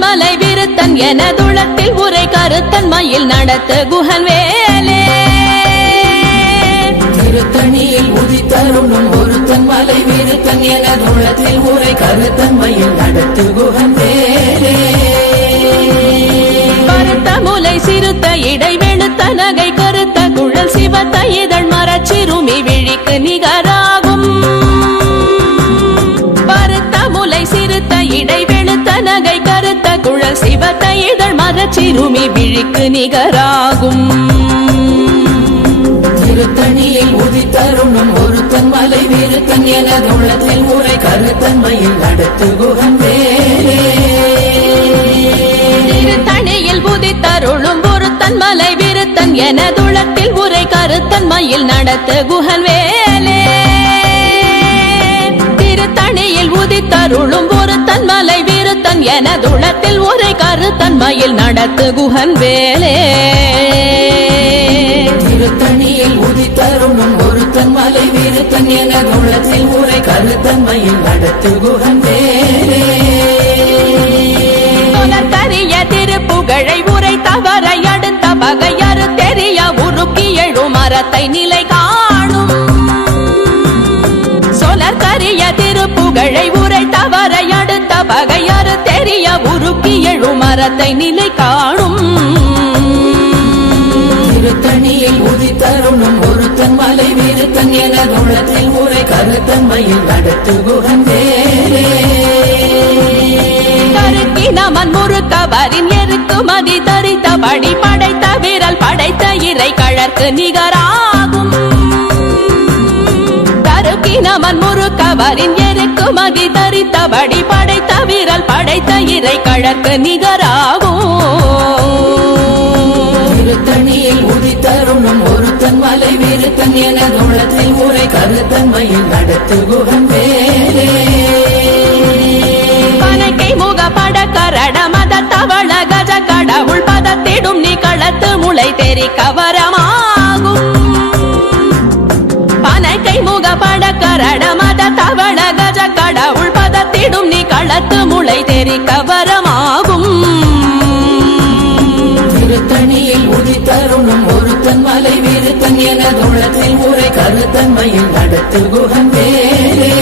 ஒருத்தன் மலை விருத்தன் எனதுளத்தில் உரை கருத்தன் மயில் நடத்த குஹன் வேலே திருத்தணியில் உதித்தருளும் ஒருத்தன் மலை விருத்தன் எனதுளத்தில் உரை கருத்தன் மயில் நடத்து குஹன் வேலே கருத்த முலை சிறுத்த இடை வெளுத்த நகை கருத்த குழல் சிவத்த இதழ் மரச்சிறுமி விழிக்கு நிகராகும் பருத்த முலை சிறுத்த இடை வெளுத்த நகை கருத்த குழல் சிவத்த இதழ் மரச்சிறுமி விழிக்கு நிகராகும் திருத்தணியில் உதித்தருளும் ஒருத்தன் மலை விருத்தன் எனதுளத்தில் உரை கருத்தன் மயில் நடத்து குஹன் வேலே திருத்தணியில் உதித்தருளும் ஒருத்தன் மலை விருத்தன் எனதுளத்தில் உரை கருத்தன் மயில் நடத்த குஹன் வேலே திருத்தணியில் உதித்தருளும் ஒருத்தன் மலை விருத்தன் எனதுளத்தில் உரை கருத்தன் மயில் நடத்து குஹன் வேலே திருத்தணியில் உதித்தருளும் ஒருத்தன் மலை விருத்தன் எனதுளத்தில் உரை கருத்தன் மயில் நடத்து குஹன் வேலே கரிய திருப்புகழை உரை தவறை அடுத்த பகையறு தெரிய உருக்கி எழும் மரத்தை நிலை காணும் சொலற்கரிய திருப்புகழை உரை தவறை அடுத்த பகையறு தெரிய உருக்கி எழும் மரத்தை நிலை காணும் திருத்தணியில் உதித்தருளும் ஒருத்தன் மலை விருத்தன் எனதுளத்தில் உரை கருத்தன் மயில் நடத்து குஹன் வேலே நமன் முறுக்கவரின் எருக்குமதி தரித்தபடி படைத்த விரல் படைத்த இறை கழற்கு நிகராகும் கருக்கி நமன் முறுக்கவரின் எருக்குமதி தரித்தபடி படைத்த விரல் படைத்த இறை கழற்கு நிகராகும் திருத்தணியில் உதித்தருளும் ஒருத்தன் மலை விருத்தன் எனதுளத்தில் உரை கருத்தன் மயில் நடத்து குஹன் வேலே பனக்கை முக பட கரட மத தவள கஜ கடவுள் பதத்திடும் நீ களத்து முளை தெரி கவரமாகும் பனக்கை முக பட கரட மத தவள கஜ கடவுள் பதத்திடும் நீ களத்து முளை தெரி கவரமாகும் திருத்தணியில் உதித்தருளும் ஒருத்தன் மலை விருத்தன் எனதுளத்தில் உரை கருத்தன் மயில் நடத்து குஹன் வேலே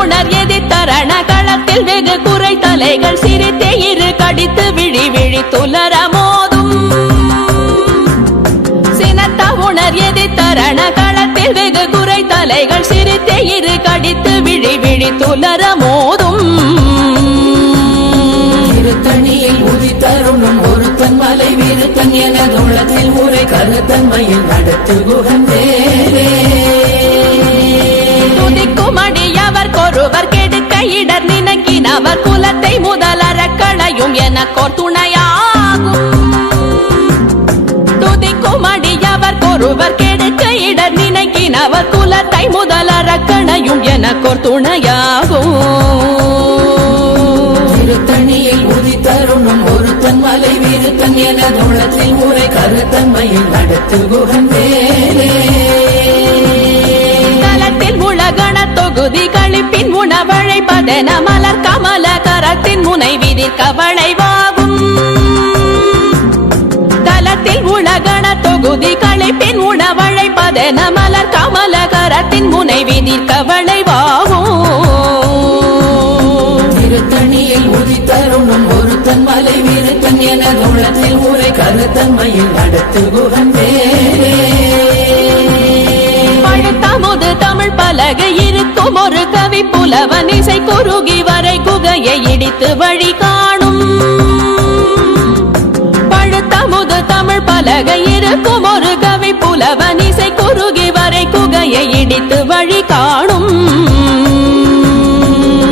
உணர் எதிர்த்தரண களத்தில் வெகு குறை தலைகள் சிரித்தே இரு கடித்து விழி விழி துலர மோதும் சினத்த உணர் எதிர்த்தரண களத்தில் வெகு குறை தலைகள் சிரித்தே இரு கடித்து விழி விழி துலர மோதும் திருத்தணியில் உதித்தருளும் ஒருத்தன் மலை விருத்தன் எனதுளத்தில் உரை கருத்தன் மயில் நடத்து குஹன் வேலே துதிக்குமடியவர் கொருவர் கெடுக்க இடர் நினைக்கினவர் குலத்தை முதலற களையும் எனக்கோர் துணையாகும் துதிக்குமடியவர் கொருவர் கெடுக்க இடர் நினைக்கினவர் குலத்தை முதலற களையும் எனக்கோர் துணையாகும் திருத்தணியில் உதித்தருளும் ஒருத்தன் மலை விருத்தன் எனதுளத்தில் உரை கருத்தன் மயில் நடத்து குஹன் வேலே உலகண தொகுதி கழிப்பின் உணவழைப்பதென மலர் கமல கரத்தின் முனை விதிர் கவளைவாகும் தலத்தில் உலகண தொகுதி கழிப்பின் உணவழைப்பதென மலர் கமல கரத்தின் முனை விதிர் கவளைவாகும் திருத்தணியில் உதித்தருளும் ஒருத்தன் மலை விருத்தன் எனதுளத்தில் உரை கருத்தன் மயில் நடத்து குஹன் வேலே பழுத்தமுது தமிழ் பலகை இருக்கும் ஒரு கவி புலவன் இசை குறுகி வரை குகையை இடித்து வழி காணும் பழுத்தமுது தமிழ் பலகை இருக்கும் ஒரு கவி புலவன் இசை குறுகி வரை குகையை இடித்து வழி காணும்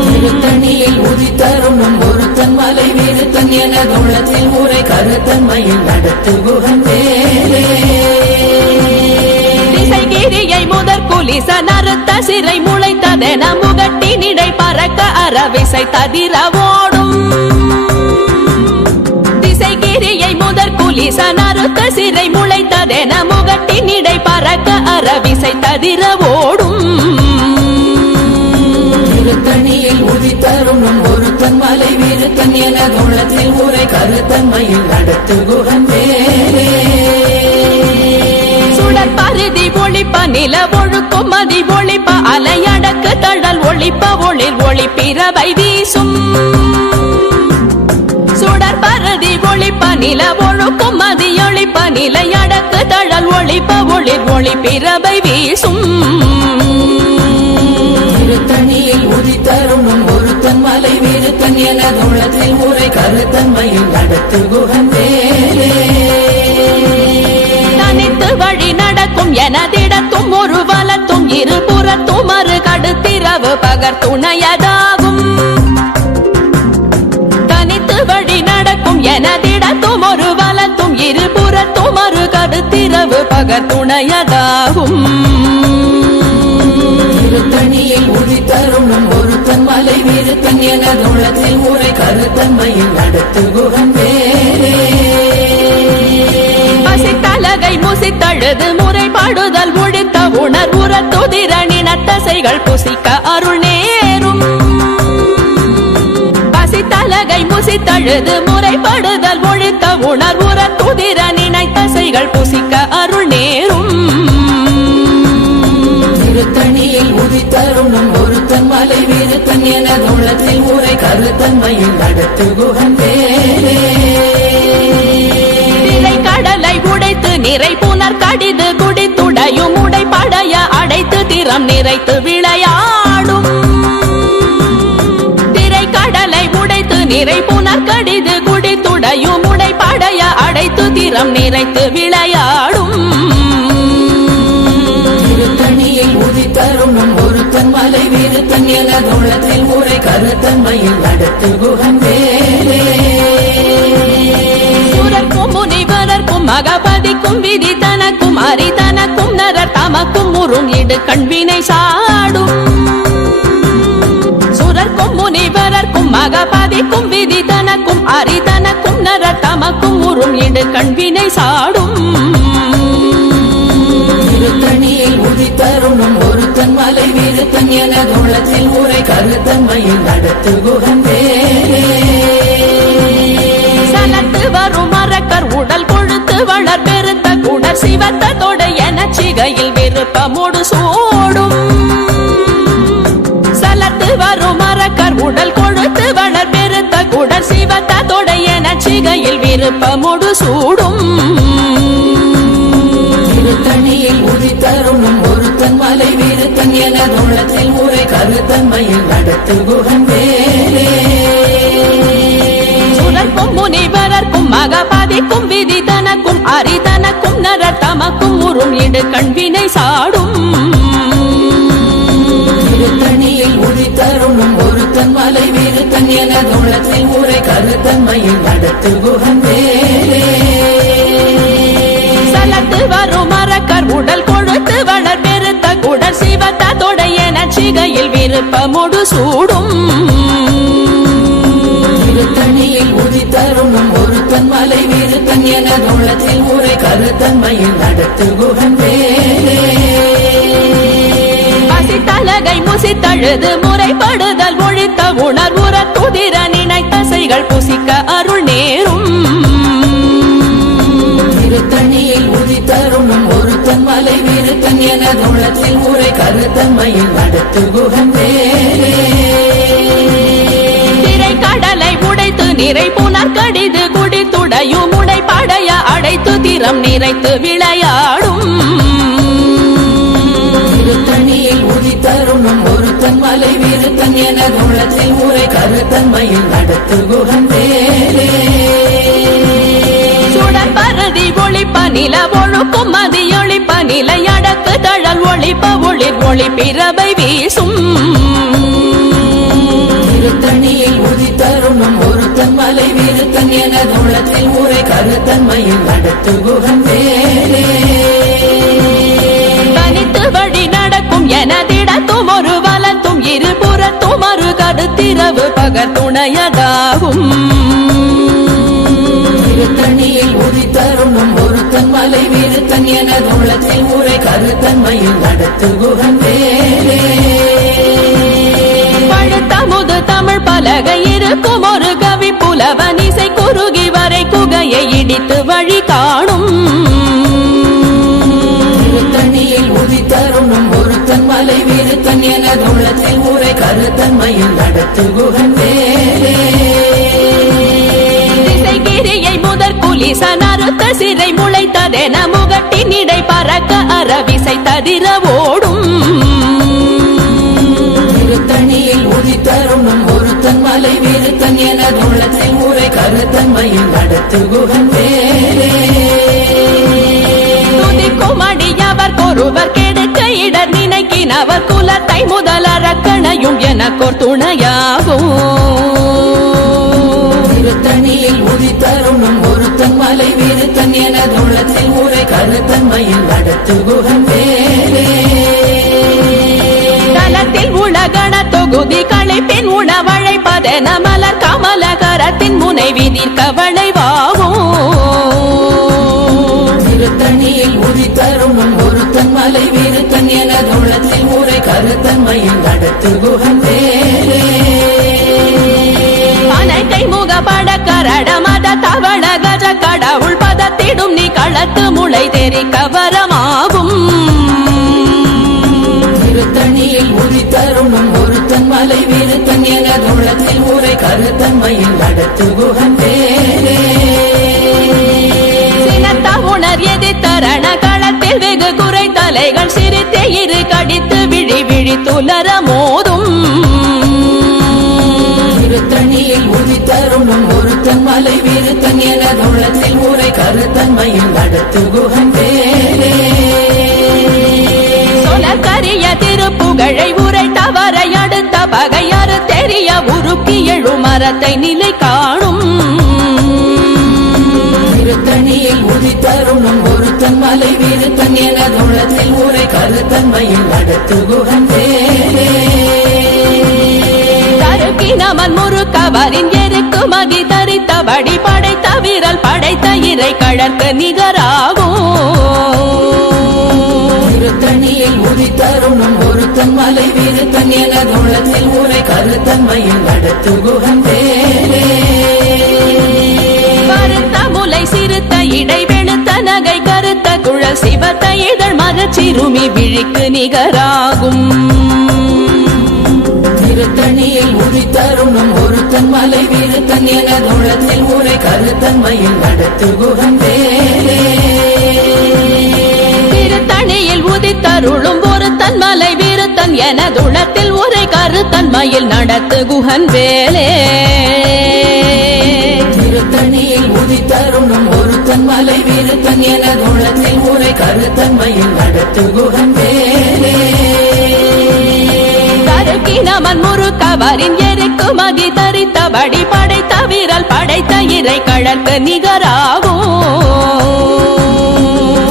திருத்தணியில் உதித்தருளும் ஒருத்தன் மலை விருத்தன் எனதுளத்தில் உரை கருத்தன் மயில் நடத்து குஹன் வேலே கிரியை முதற் குலிச நறுத்த சிறை முளைத்ததென முகட்டி நிடை பறக்க அரவிசை ததிர ஓடும் திசைகிரியை முதற் குலிச நறுத்த சிறை முளைத்ததென முகட்டி நிடை பறக்க அரவிசை ததிர ஓடும் திருத்தணியில் உதித்த தருணம் ஒருத்தன் மலை விருத்தன் எனது உள்ளத்தில் உரை கருத்தன்மையில் நடத்து குகன் வேலே சுடர் பருதி ஒளிப்ப நில ஒழுக்கும் மதி ஒளிப்ப அலையடக்கு தழல் ஒளிப்ப ஒளிர் ஒளிப்பிரவை வீசும் சுடர் பருதி ஒளிப்ப நில ஒழுக்கும் மதி ஒளிப்ப நிலையடக்கு தழல் ஒளிப்ப ஒளிர் ஒளிப்பிரவை வீசும் திருத்தணியில் உதித்தருணும் ஒருத்தன் மலை விருத்தன் எனது உள்ளத்தில் உரை கருத்தன்மையில் நடத்து குகன் வேலே தனித்து வழி நடக்கும் எனதிடத்தும் ஒரு வலத்தும் இருபுறத்தும் மறு கடுத்திரவு பகர் துணையதாகும் தனித்து வழி நடக்கும் எனதிடத்தும் ஒரு வலத்தும் இருபுறத்தும் மறு கடுத்திரவு பகர் துணையதாகும் திருத்தணியில் உதித்தருணும் ஒருத்தன் மலை விருத்தன் எனது உள்ளத்தில் உரை கருத்தன்மையில் நடத்து குகன் வேலே பசித்தலகை முசித்தழுது முறைப்பாடுதல் ஒழித்த உணர்வுற துதிரணின தசைகள் புசிக்க அருள் நேரும் பசித்தலகை முசித்தழுது முறைப்படுதல் ஒழித்த உணர்வுற துதிரணின தசைகள் புசிக்க அருள் நேரும் திருத்தணியில் உதித்தருணும் ஒருத்தன் மலை விருத்தன் எனது உள்ளத்தில் உரை கருத்தன்மையில் நடத்து குகன் வேலே கடலை உடைத்து நிறை புனர் கடிது குடித்துடையும் உடைப்படைய அடைத்து திறம் நிறைத்து விளையாடும் திரை கடலை உடைத்து நிறை புனர் கடிது குடித்துடையும் உடைப்படைய அடைத்து திறம் நிறைத்து விளையாடும் திருத்தணியில் உதித்தருணும் ஒருத்தன் மலை விருத்தன் எனது உள்ளத்தில் உரை கருத்தன்மையில் நடத்து குகன் வேலே முனிவரர்க்கும் மகபதிக்கும் விதி தனக்கும் அரிதனக்கும் நரர் தமக்கும் முறும் இடு கண்வினை சாடும் சுரர்க்கும் முனிவரர்க்கும் மகபதிக்கும் விதி தனக்கும் அரிதனக்கும் நரர் தமக்கும் முறும் இடு கண்வினை சாடும் திருத்தணியில் உதித்தருணும் ஒருத்தன் மலை விருத்தன் எனது உள்ளத்தில் உரை கருத்தன்மையில் நடத்து குகன் வேலே வரும் மரக்கர் உடல் கொழுத்து வளர் பெருத்த குடர் சிவத்த தொடை என சிகையில் விருப்பமோடு சூடும் சலத்து வரும் மரக்கர் உடல் கொழுத்து வளர் பெருத்த குடர் சிவத்த தொடை என சிகையில் விருப்பமோடு சூடும் திருத்தணியில் உதித்தருணும் ஒருத்தன் மலை விருத்தன் எனது உள்ளத்தில் உரை கருத்தன்மையில் நடத்து குகன் வேலே சுரர்க்கும் முனிவரர்க்கும் மகபதிக்கும் விதி தனக்கும் அரிதனக்கும் நரர் தமக்கும் முறும் இடு கண்வினை சாடும் திருத்தணியில் உதித்தருணும் ஒருத்தன் மலை விருத்தன் எனது உள்ளத்தில் உரை கருத்தன்மையில் நடத்து குகன் வேலே சலத்து வரும் மரக்கர் உடல் கொழுத்து வளர் பெருத்த குடர் சிவத்த தொடை என சிகையில் விருப்பமோடு சூடும் திருத்தணியில் உதித்தருணும் ஒருத்தன் மலை விருத்தன் எனது உள்ளத்தில் உரை கருத்தன்மையில் நடத்து குகன் வேலே பசித்தலகை முசித்தழுது முறைப்படுதல் ஒழித்த உணர்வுற துதிர நினைத்தசைகள் புசிக்க அருள் நேரும் திருத்தணியில் உதித்தருணும் ஒருத்தன் மலை விருத்தன் எனது உள்ளத்தில் உரை கருத்தன்மையில் நடத்து குகன் வேலே கடலை உடைத்து நிறை புனர் கடிது குடித்துடையும் உடைப்படைய அடைத்து திறம் நிறைத்து விளையாடும் திருத்தணியில் உதித்தருணும் ஒருத்தன் மலை விருத்தன் எனது உள்ளத்தில் உரை கருத்தன்மையில் நடத்து குகன் வேலே சுடர் பருதி ஒளிப்ப நில ஒழுக்கும் மதி ஒளிப்ப நிலையடக்கு தழல் ஒளிப்ப ஒளிர் ஒளிப்பிரவை வீசும் திருத்தணியில் உதித்தருணும் ஒருத்தன் மலை விருத்தன் எனது உள்ளத்தில் உரை கருத்தன்மையில் நடத்து குகன் வேலே தனித்து வழி நடக்கும் எனதிடத்தும் ஒரு வலத்தும் இருபுறத்தும் மறு கடுத்திரவு பகர் துணையதாகும் திருத்தணியில் உதித்தருணும் ஒருத்தன் மலை விருத்தன் எனது உள்ளத்தில் உரை கருத்தன்மையில் நடத்து குகன் வேலே பழுத்தமுது தமிழ் பலகை இருக்கும் ஒரு கவி புலவன் இசை குறுகி வரை குகையை இடித்து வழி காணும் தண்ணியில் உதித்தருணும் ஒருத்தன் மலை வீருத்தன் எனது உள்ளத்தில் ஊரை கருத்தன்மையில் நடத்து குகன் வேலே கிரியை முதற் குலிசன் அறுத்த சிறை முளைத்ததென முகட்டின் இடை பறக்க அரவிசை ததிர ஓடும் திருத்தணியில் உதித்தருணும் ஒருத்தன் மலை வீருத்தன் எனது உள்ளத்தில் ஊரை கருத்தன்மையில் நடத்து குகன் வேலே துதிக்கும் அடியவர் ஒருவர் கெடுக்க இடர் நினைக்கினவர் குலத்தை முதல் அரக்கணையும் எனக்கோர் துணையாகும் திருத்தணியில் உதித்தருணும் ஒருத்தன் மலை வீருத்தன் எனது உள்ளத்தில் ஊரை கருத்தன்மையில் நடத்து குகன் வேலே தலத்தில் உலகண தொகுதி களைப்பின் உணவழைப்பதென மலர் கமலகரத்தின் முனை விதிர்க்க வளைவாகும் திருத்தணியில் உதித்தருணும் ஒருத்தன் மலை வீருத்தன் எனது உள்ளத்தில் ஊரை கருத்தன்மையில் நடத்து குகன் வேலே அனைத்தை முகப்பட கரட மத தவள கஜ கடவுள் பதத்திடும் நீ களத்து முளை தெரிக்க வரமாகும் திருத்தணியில் உதித்தருணும் ஒருத்தன் மலை வீருத்தன் எனது உள்ளத்தில் ஊரை கருத்தன்மையில் நடத்து குகன் வேலே சினத்த உணர் எதிர்த்தரண களத்தில் வெகு குறை தலைகள் சிரித்தே இரு கடித்து விழி விழி துலர மோதும் திருத்தணியில் உதித்தருணும் ஒருத்தன் மலை வீருத்தன் எனது உள்ளத்தில் ஊரை கருத்தன்மையில் நடத்து குகன் வேலே சொலக்கரிய திருப்புகழை உரை தவறை அடுத்த பகையாறு தெரிய உருக்கி எழு மரத்தை நிலை காணும் திருத்தணியில் உதித்தருணும் ஒருத்தன் மலை வீருத்தன் எனது உள்ளத்தில் ஊரை கருத்தன்மையில் நடத்து குகன் வேலே நமன் முறுக்கவரின் எருக்கு மதி தரித்தபடி படைத்த வீரல் படைத்த இறை கழற்கு நிகராகும் திருத்தணியில் உதித்தருணும் ஒருத்தன் மலை வீருத்தன் எனது உள்ளத்தில் ஊரை கருத்தன்மையில் நடத்து குகன் வேலே கருத்த முலை சிறுத்த இடை வெளுத்த நகை கருத்த குழல் சிவத்த இதழ் மரச்சிறுமி விழிக்கு நிகராகும் திருத்தணியில் உதித்தருணும் ஒருத்தன் மலை வீருத்தன் எனது உள்ளத்தில் ஊரை கருத்தன்மையில் நடத்து குகன் வேலே திருத்தணியில் உதித்தருளும் ஒருத்தன் மலை வீருத்தன் எனது உள்ளத்தில் உரை கருத்தன்மையில் நடத்து குகன் வேலே திருத்தணியில் உதித்தருணும் ஒருத்தன் மலை வீருத்தன் எனது உள்ளத்தில் ஊரை கருத்தன்மையில் நடத்து குகன் வேலே நமன் முறுக்கவரின் எருக்கு மதி தரித்தபடி படைத்த வீரல் படைத்த இறை கழற்கு நிகராகும்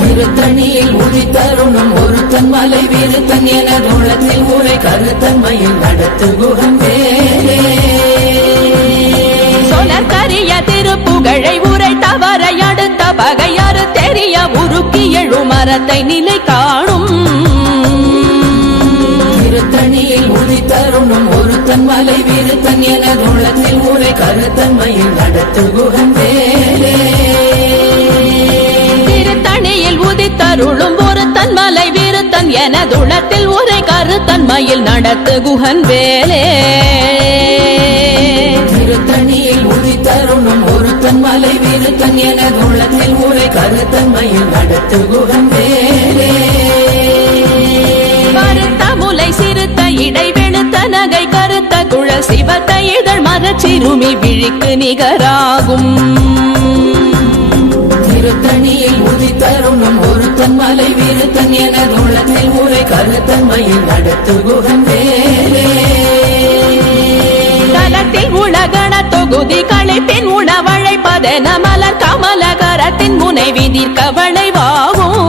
திருத்தணியில் உதித்தருணும் ஒருத்தன் மலை வீருத்தன் எனது உள்ளத்தில் ஊரை கருத்தன்மையில் நடத்து குகன் வேலே சொலற்கரிய திருப்புகழை உரை தவறை அடுத்த பகையாறு தெரிய உருக்கி எழு மரத்தை நிலை காணும் திருத்தணியில் உதித்தருணும் ஒருத்தன் மலை வீருத்தன் எனது உள்ளத்தில் ஊரை கருத்தன்மையில் நடத்து குகன் வேலே திருத்தணியில் உதித்தருளும் ஒருத்தன் மலை வீருத்தன் எனது உள்ளத்தில் உரை கருத்தன்மையில் நடத்து குகன் வேலே திருத்தணியில் உதித்தருணும் ஒருத்தன் மலை வீருத்தன் எனது உள்ளத்தில் ஊரை கருத்தன்மையில் நடத்து குகன் வேலே கருத்த முலை சிறுத்த இடை வெளுத்த நகை கருத்த குழல் சிவத்த இதழ் மரச்சிறுமி விழிக்கு நிகராகும் திருத்தணியில் உதித்தருணும் ஒருத்தன் மலை வீருத்தன் எனது உள்ளத்தில் ஊரை கருத்தன்மையில் நடத்து குகன் வேலே தலத்தில் உலகண தொகுதி களைப்பின் உணவழைப்பதென மலர் கமலகரத்தின் முனை விதிர்க்க வளைவாகும்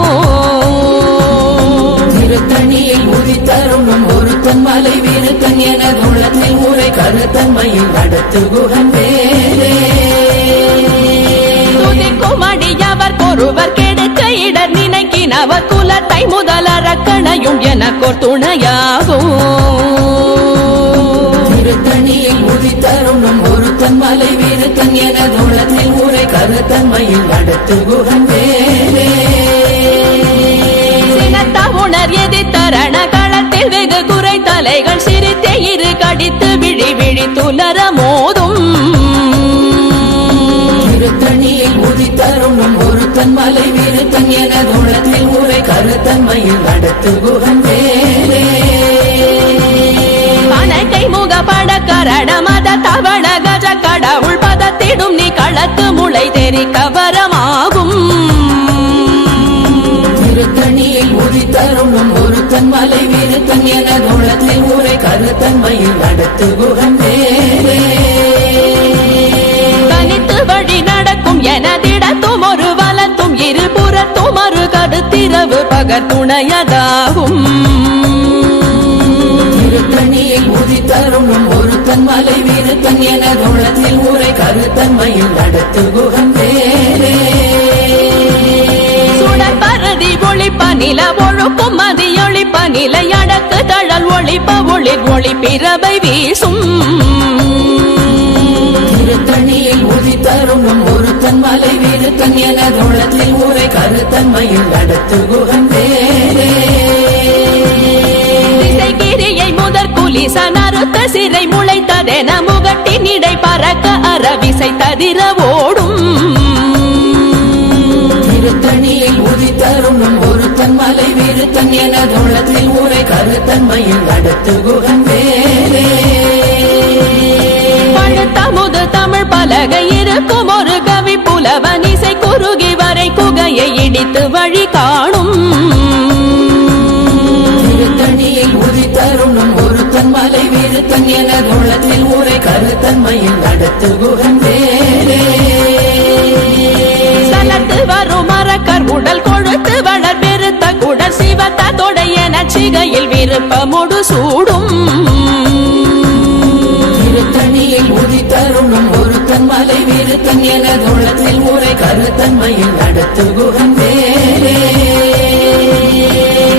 திருத்தணியில் உதித்தருணும் ஒருத்தன் மலை வீருத்தன் எனது உள்ளத்தில் ஊரை கருத்தன்மையில் நடத்து குகன் வேலே துதிக்கும் அடியவர் ஒருவர் கெடுக்க இடர் நினைக்கினவர் குலத்தை முதல் அரக்கணையும் எனக்கோர் துணையாகும் திருத்தணியில் உதித்த உதித்தருணும் ஒருத்தன் மலை வீருத்தன் எனது உள்ளத்தில் ஊரை கருத்தன்மையில் நடத்து குகன் வேலே உணர் எதிர்த்தரண களத்தில் வெகு குறை தலைகள் சிரித்தே இரு கடித்து விழி விழி துலர மோதும் திருத்தணியில் உதித்தருணும் ஒருத்தன் மலை வீருத்தன் எனது உள்ளத்தில் ஊரை கருத்தன்மையில் நடத்து குகன் வேலே பனக்கை முகப்பட கரட மத தவள கஜ கடவுள் பதத்திடும் நீ களத்து முளை தெரி கவரமாகும் திருத்தணியில் உதித்தருணும் ஒருத்தன் மலை வீருத்தன் எனது உள்ளத்தில் ஊரை கருத்தன்மையில் நடத்து குகன் வேலே தனித்து வழி நடக்கும் எனதிடத்தும் ஒரு வலத்தும் இருபுறத்தும் ஒரு கருத்திரவு பகர் துணையதாகும் திருத்தணியில் உதித்தருணும் ஒருத்தன் மலை வீருத்தன் எனது உள்ளத்தில் ஊரை கருத்தன்மையில் நடத்து குகன் வேலே சுடற்பருதி ஒளிப்ப நில ஒழுக்கும் மதியொளிப்ப நிலை அடக்கு தழல் ஒளிப்ப ஒளிர் ஒளி பிறவை வீசும் திருத்தணியில் உதித்தருணும் ஒருத்தன் மலை வீருத்தன் எனது உள்ளத்தில் ஊரை கருத்தன்மையில் நடத்து குகன் வேலே கிரியை முதற் குலிசன் அறுத்த சிறை முளைத்ததென முகட்டின் இடை பறக்க அறவிசை ததிர ஓடும் திருத்தணியில் உதித்தருணும் ஒருத்தன் மலை வீருத்தன் எனது உள்ளத்தில் ஊரை கருத்தன்மையில் நடத்து குகன் வேலே பழுத்தமுது தமிழ் பலகை இருக்கும் ஒரு கவி புலவன் இசை குறுகி வரை குகையை இடித்து வழி காணும் திருத்தணியில் உதித்தருணும் ஒருத்தன் மலை வீருத்தன் எனது உள்ளத்தில் ஊரை கருத்தன்மையில் நடத்து குகன் வேலே சலத்து வரும் மரக்கர் உடல் கொழுத்து வளர் பெருத்த குடல் சிவத்த தொடைய நச்சிகையில் விருப்பமுடு சூடும் திருத்தணியில் உதித்தருணும் ஒருத்தன் மலை வீருத்தன் எனது உள்ளத்தில் ஊரை கருத்தன்மையில் நடத்து குகன் வேலே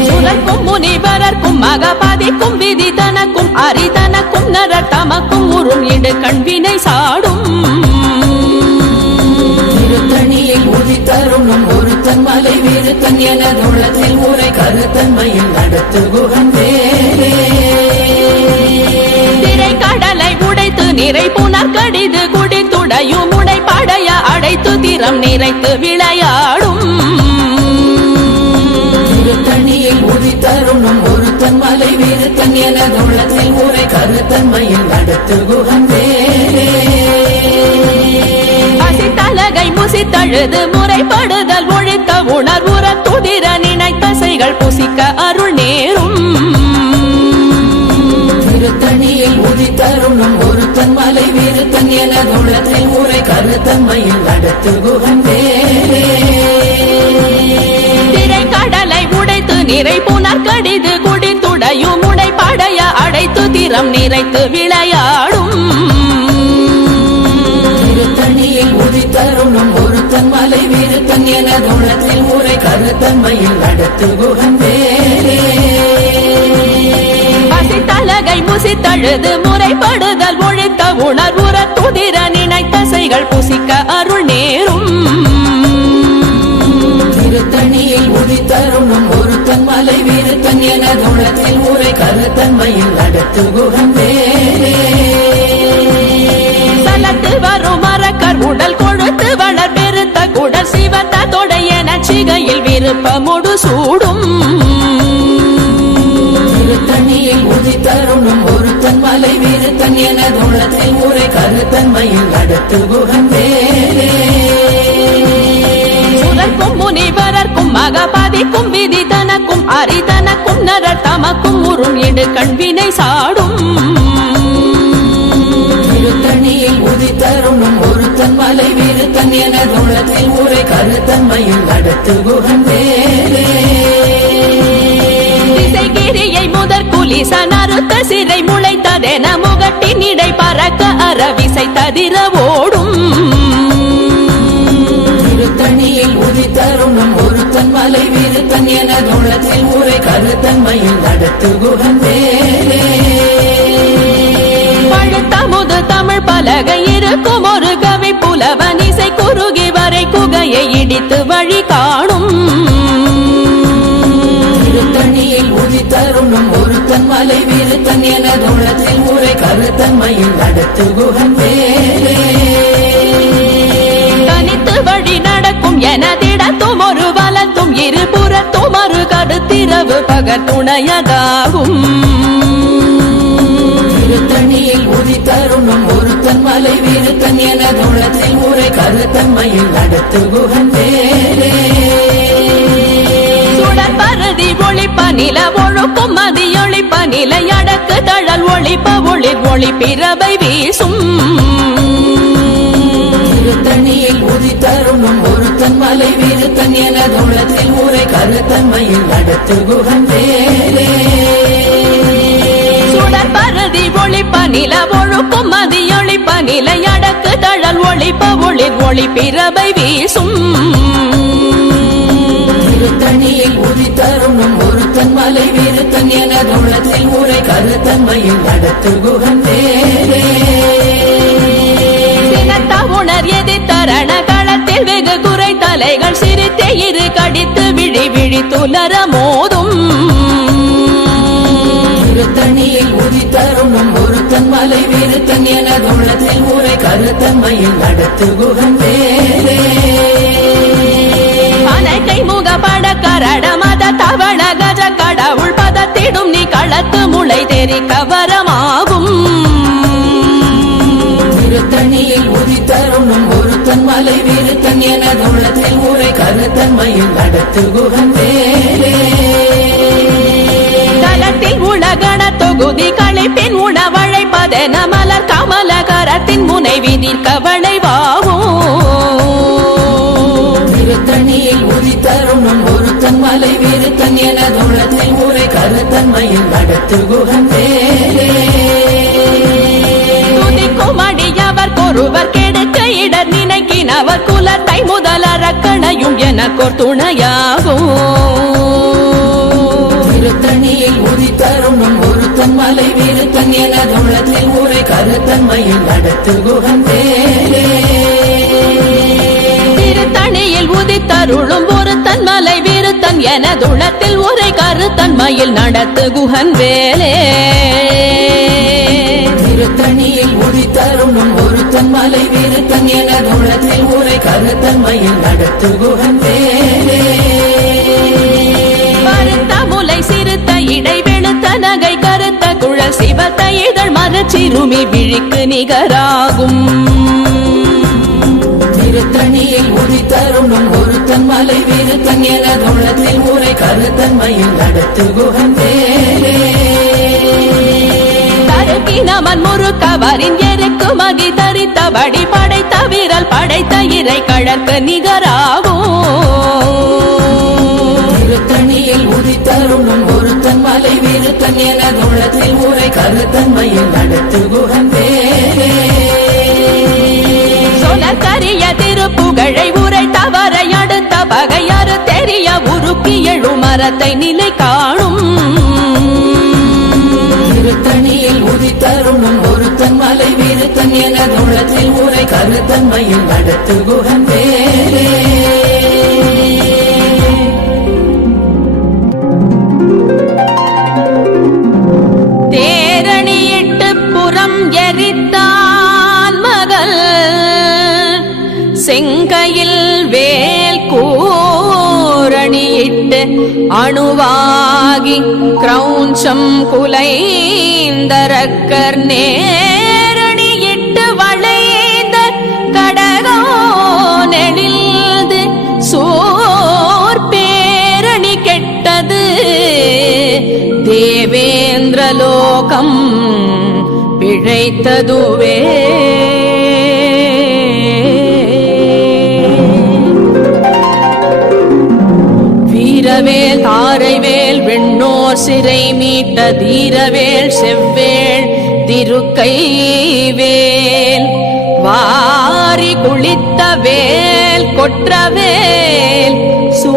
சுரக்கும் முனிவரர்க்கும் மகபாதிக்கும் விதி தனக்கும் அரிதனக்கும் நரர் தமக்கும் உறும் இடு கண்வினை சாடும் திருத்தணியில் உதித்தருணும் ஒருத்தன் மலை வீருத்தன் எனது உள்ளத்தில் ஊரை கருத்தன்மையில் நடத்து குகன் வேலே திரை கடலை உடைத்து நிறை புனர் கடிது குடித்துடையும் உடை படைய அடைத்து திறம் நிறைத்து விளையாடும் திருத்தணியில் உதித்தருணும் ஒருத்தன் மலை வீருத்தன் எனது உள்ளத்தில் ஊரை கருத்தன்மையில் நடத்து குகன் வேலே பசித்தலகை முசித்தழுது முறைப்படுதல் ஒழித்த உணர்வுற துதிர நினைத்தசைகள் புசிக்க அருள் நேரும் திருத்தணியில் உதித்தருணும் ஒருத்தன் மலை வீருத்தன் எனது உள்ளத்தில் ஊரை கருத்தன்மையில் நடத்து குகன் வேலே திரை கடலை உடைத்து நிறை புனர் கடிது குடித்துடையும் உடை படைய அடைத்து திறம் நிறைத்து விளையாடும் திருத்தணியில் உதித்தருணும் ஒருத்தன் மலை வீருத்தன் எனது உள்ளத்தில் ஊரை கருத்தன்மையில் நடத்து குகன் வேலே பசித்தலகை முசித்தழுது முறைப்படுதல் ஒழித்த உணர்வுற துதிர நினைத்தசைகள் புசிக்க அருள் நேரும் திருத்தணியில் உதித்தருணும் ஒருத்தன் மலை வீருத்தன் எனது உள்ளத்தில் ஊரை கருத்தன்மையில் நடத்து குகன் வேலே சலத்து வரும் மரக்கர் உடல் கொழுத்து வளர் பெருத்த குடல் சிவத்த தொடைய நச்சிகையில் விருப்பமுடு சூடும் திருத்தணியில் உதித்தருணும் ஒருத்தன் மலை வீருத்தன் எனது உள்ளத்தில் ஊரை கருத்தன்மையில் நடத்து குகன் வேலே சுரக்கும் முனிவரர்க்கும் மகபாதிக்கும் விதி தனக்கும் அரிதனக்கும் நரர் தமக்கும் உறும் இடு கண்வினை சாடும் திருத்தணியில் உதித்தருணும் ஒருத்தன் மலை வீருத்தன் எனது உள்ளத்தில் ஊரை கருத்தன்மையில் நடத்து குகன் வேலே திசைகிரியை முதற் குலிசன் அறுத்த சிறை முளைத்ததென முகட்டின் இடை பறக்க அறவிசை ததிர ஓடும் திருத்தணியில் உதித்தருணும் ஒருத்தன் மலை வீருத்தன் எனது உள்ளத்தில் ஊரை கருத்தன்மையில் நடத்து குகன் வேலே பழுத்தமுது தமிழ் பலகை இருக்கும் ஒரு கவி புலவன் இசை குறுகி வரை குகையை இடித்து வழி காணும் திருத்தணியில் உதித்தருணும் ஒருத்தன் மலை விருத்தன் எனதுள்ளத்தில் உரை கருத்தன்மையில் நடத்து குகன் வேலே தனித்து வழி நடக்கும் எனதிடத்தும் ஒரு வலத்தும் இருபுறத்தும் ஒரு கருத்திரவு பகத்துணையதாகும் திருத்தணியில் உதித்தருணும் ஒருத்தன் மலை விருத்தன் எனதுள்ளத்தில் உரை கருத்தன்மையில் நடத்து குகன் வேலே சுடற்பருதி ஒளிப்ப நில ஒழுக்கும் மதியொளிப்ப நிலை அடக்கு தழல் ஒளிப்ப ஒளிர் ஒளி பிறவை வீசும் திருத்தணியில் உதித்தருணும் ஒருத்தன் மலை விருத்தன் எனதுள்ளத்தில் உரை கருத்தன்மையில் நடத்து குகன் வேலே சுடற்பருதி ஒளிப்ப நில ஒழுக்கும் மதியொளிப்ப நிலை அடக்கு தழல் ஒளிப்ப ஒளிர் ஒளி பிறவை வீசும் திருத்தணியில் உதித்தருணும் ஒருத்தன் மலை விருத்தன் எனதுள்ளத்தில் உரை கருத்தன்மையில் நடத்து குகன் வேலே உணர் எதிர்த்தரண களத்தில் வெகு குறை தலைகள் சிரித்தே இரு கடித்து விழி விழி துலர மோதும் திருத்தணியில் உதித்தருணும் ஒருத்தன் மலை விருத்தன் எனதுள்ளத்தில் உரை கருத்தன்மையில் நடத்து குகன் வேலே அனைக்கை முகப்பட கரட மத தவள கஜ கடவுள் பதத்திடும் நீ களத்து முளை தெரி கவரமாகும் திருத்தணியில் உதித்தருணும் ஒருத்தன் மலை விருத்தன் எனதுள்ளத்தில் உரை கருத்தன்மையில் நடத்து குகன் வேலே தலத்தில் உலகண தொகுதி களைப்பின் உணவழைப்பதென மலர் கமல கரத்தின் முனைவி நிற்கவளை திருத்தணியில் உதித்தருணும் ஒருத்தன் மலை விருத்தன் எனதுள்ளத்தில் உரை கருத்தன்மையில் நடத்து குகன் வேலே துதிக்குமடியவர் கொருவர் கெடுக்க இடர் நினைக்கினவர் குலத்தை முதலறக்கணையும் எனக்கோர் துணையாகும் திருத்தணியில் உதித்தருணும் ஒருத்தன் மலை விருத்தன் எனதுள்ளத்தில் உரை கருத்தன்மையில் நடத்து குகன் வேலே திருத்தணியில் உதித்தருளும் ஒருத்தன் மலை விருத்தன் எனதுளத்தில் உரை கருத்தன்மையில் நடத்து குகன் வேலே திருத்தணியில் உதித்தருணும் ஒருத்தன் மலை விருத்தன் எனதுள்ளத்தில் உரை கருத்தன்மையில் நடத்து குகன் வேலே பருத்த முலை சிறுத்த இடை வெளுத்த நகை கருத்த குழல் சிவத்த இதழ் மரச்சிறுமி விழிக்கு நிகராகும் திருத்தணியில் உதித்தருணும் ஒருத்தன் மலை விருத்தன் எனதுள்ளத்தில் உரை கருத்தன்மையில் நடத்து குகன் வேலே தருக்கினமன் முறுக்கவரின் எருக்கு மகி தரித்தபடி படைத்த விரல் படைத்த இறை கழற்கு நிகராகும் திருத்தணியில் உதித்தருணும் ஒருத்தன் மலை விருத்தன் எனதுள்ளத்தில் உரை கருத்தன்மையில் நடத்து குகன் வேலே சொலற்கரிய திருப்புகழை உரை தவறை அடுத்த பகையாறு தெரிய உருக்கி எழு மரத்தை நிலை காணும் திருத்தணியில் உதித்தருணும் ஒருத்தன் மலை விருத்தன் எனதுள்ளத்தில் உரை கருத்தன்மையில் நடத்து குகன் வேலே தேரணியிட்டு புறம் எரித்தான் மகள் செங்கையில் வேல் கூரணியிட்டு அணுவாகி கிரௌஞ்சம் குலைந்தரக்கர் நேரணியிட்டு வளைந்த கடகோ நெடில்து சோர் பேரணி கெட்டது தேவேந்திரலோகம் பிழைத்ததுவே வீரவேல் தாரைவேல் வெண்ணோர் சிறை மீட்ட தீரவேல் செவ்வேள் திருக்கைவேல் வாரி குளித்த வேல் கொற்றவேல் சூ